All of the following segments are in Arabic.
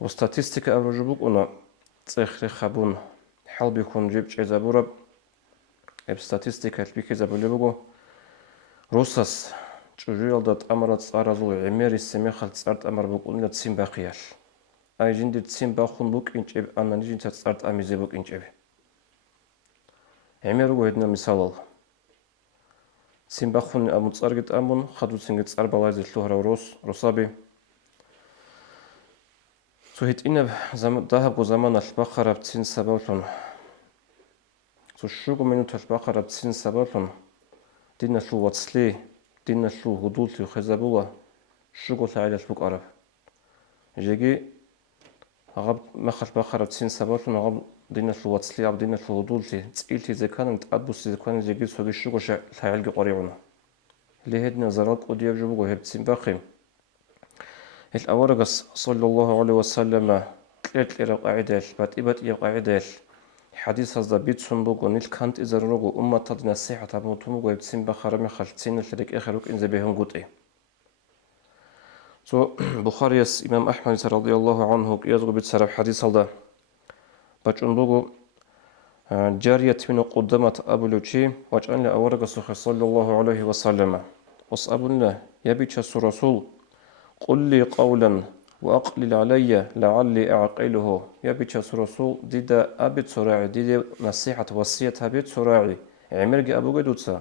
وستاتستيكا أبرجبوك أنا تخري خبون حال بيكون جيب جزابورب بستاتستيكا البيكي زابوليبوغو روساس جوجيال دات أمرات أرازو عمير السميخال تسارت أمر بوك أنلا تسين باقيال أي جندي تسين باخون بوك إنجيب أنا نجين تسارت أميزي بوك إنجيب عمير وهدنا مثال تسين باخون أمون تسارجت أمون خدو تسين تسار بلايزي تلوهر روسابي سوهيت إنا ذهب زمان البقرة بتسين سبالون سوشوغو منوت البقرة بتسين سبالون دينا شو واتسلي دينا شو هدولتي خزابولا شوغو ثعيلة بوك عرب جيجي غاب مخل بقرة بتسين سبالون غاب دينا شو واتسلي عب دينا شو هدولتي تسئلتي زكان نتأبوس زكان جيجي سوغي شوغو ثعيلة قريبونا اللي هدنا زرات قدياب جبوغو هبتسين باقيم الأورغس صلى الله عليه وسلم تلت إرق عدل بات إبت إرق عدل حديث هذا بيت سنبوغ ونيل كانت إذا رغو أمة تدنا السيحة موتوموغ يبتسين بخار مخل تسين الشريك إخروك إنزا بهم قوت إيه بخاري إمام أحمد رضي الله عنه يزغو بيتسرب حديث هذا بجنبوغ جارية من قدامة أبو لوشي وجعل أورغس صلى الله عليه وسلم وصأبنا يبيتش رسول قل لي قولا وأقلل علي لعلي أعقله يا بيتش رسول ديدا أبيت سراعي ديدا نصيحة وصية أبيت سراعي عمرك أبو قدوتسا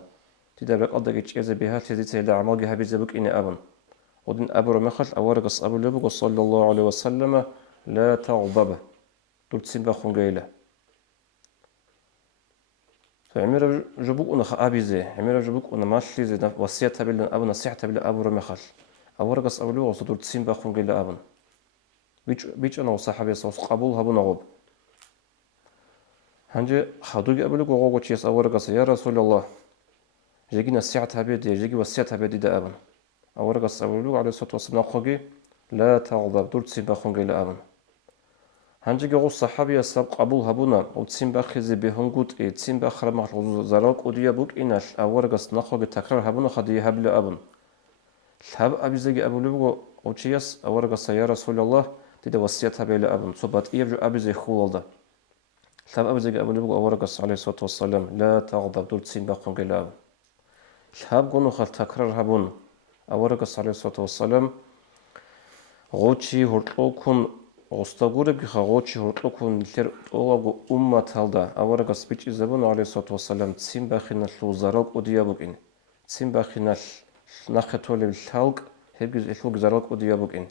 ديدا بك أدك إتشيز بها تديتا إلى عمالك هبي زبك إني أبن ودين أبو رمخل أورقص أبو لبك صلى الله عليه وسلم لا تغضب دول تسين باخون قيلة فعمر جبوك أنا أبي زي عمر جبوك أنا ماشي زي وصية أبو نصيحة أبو رمخل أورقص أبو لبك دول تسين باخون قيلة أبن بيج أنا وصاحبي صوص قبول هبو نغب هنجي خدوجي أبو لبك وغوغو تشيس أورقص يا رسول الله جيجي نصيحة هبيدي جيجي وصية هبيدي دا أبن أورقص أبو لبك عليه الصلاة والسلام نقوغي لا تغضب دول تسين باخون قيلة أبن هنجي غو صاحبي أصاب قبول هبونا أو تسين باخي زي بهم قوت إيه تسين باخر مخلوق زراك ودي أبوك إناش أورقص نقوغي تكرار هبونا خدي هبل أبن الهب أبي زيجي أبو لبك وتشيس أورقص يا رسول الله دي وصية هبيلة أبن صبات إيبجو أبي زي خولدا الهب أبي زيجي أبو لبك أورقص عليه الصلاة والسلام لا تغضب دول تسين باخون قيلة أبن الهب قنو خل تكرار هبون أورقص عليه الصلاة والسلام غوتشي هرطوكم غستغورة بخا غوتشي هرطوكم لتر أوغو أمة هالدا أورقص بيج إزابون عليه الصلاة والسلام تسين باخينا شلو زراك وديابوك إن تسين باخينا نخطولي بالحلق هبجز إشوك زراك وديابوك إن